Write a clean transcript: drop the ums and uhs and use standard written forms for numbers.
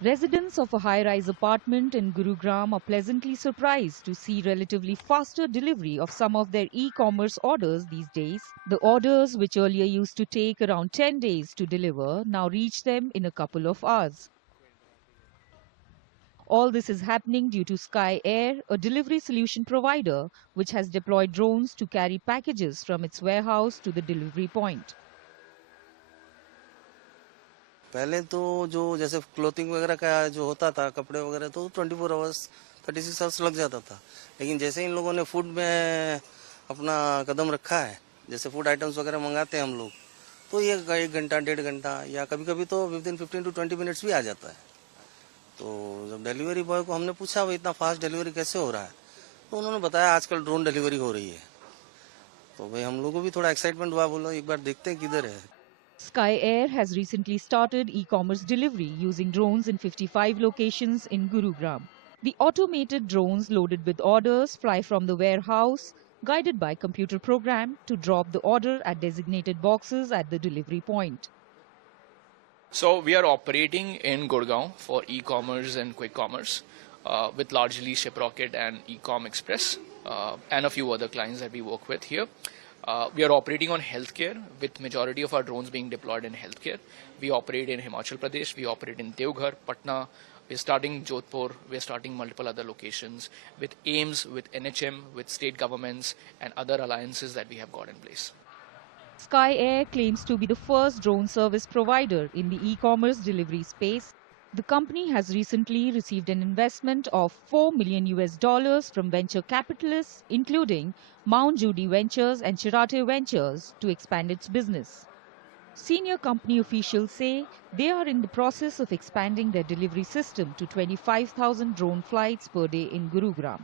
Residents of a high-rise apartment in Gurugram are pleasantly surprised to see relatively faster delivery of some of their e-commerce orders these days. The orders, which earlier used to take around 10 days to deliver, now reach them in a couple of hours. All this is happening due to Sky Air, a delivery solution provider, which has deployed drones to carry packages from its warehouse to the delivery point. पहले तो जो जैसे clothing वगैरह का जो होता था कपड़े वगैरह तो 24 आवर्स 36 आवर्स लग जाता था, लेकिन जैसे इन लोगों ने फूड में अपना कदम रखा है, जैसे फूड आइटम्स वगैरह मंगाते हैं हम लोग, तो ये 1 घंटा 1.5 घंटा या कभी कभी तो विदिन 15 to 20 मिनट्स भी आ जाता है। तो जब डिलीवरी बॉय को हमने पूछा भाई इतना फास्ट डिलीवरी कैसे हो रहा है, तो उन्होंने बताया आजकल ड्रोन डिलीवरी हो रही है। तो भाई हम लोग को भी थोड़ा एक्साइटमेंट हुआ, बोलो एक बार देखते हैं किधर है। Sky Air has recently started e-commerce delivery using drones in 55 locations in Gurugram. The automated drones loaded with orders fly from the warehouse, guided by computer program to drop the order at designated boxes at the delivery point. So we are operating in Gurgaon for e-commerce and quick commerce with largely Shiprocket and Ecom Express and a few other clients that we work with here. We are operating on healthcare with majority of our drones being deployed in healthcare. We operate in Himachal Pradesh, we operate in Devghar, Patna, we're starting Jodhpur, we're starting multiple other locations with AIMS, with NHM, with state governments and other alliances that we have got in place. Sky Air claims to be the first drone service provider in the e-commerce delivery space. The company has recently received an investment of $4 million from venture capitalists, including Mount Judy Ventures and Chirate Ventures, to expand its business. Senior company officials say they are in the process of expanding their delivery system to 25,000 drone flights per day in Gurugram.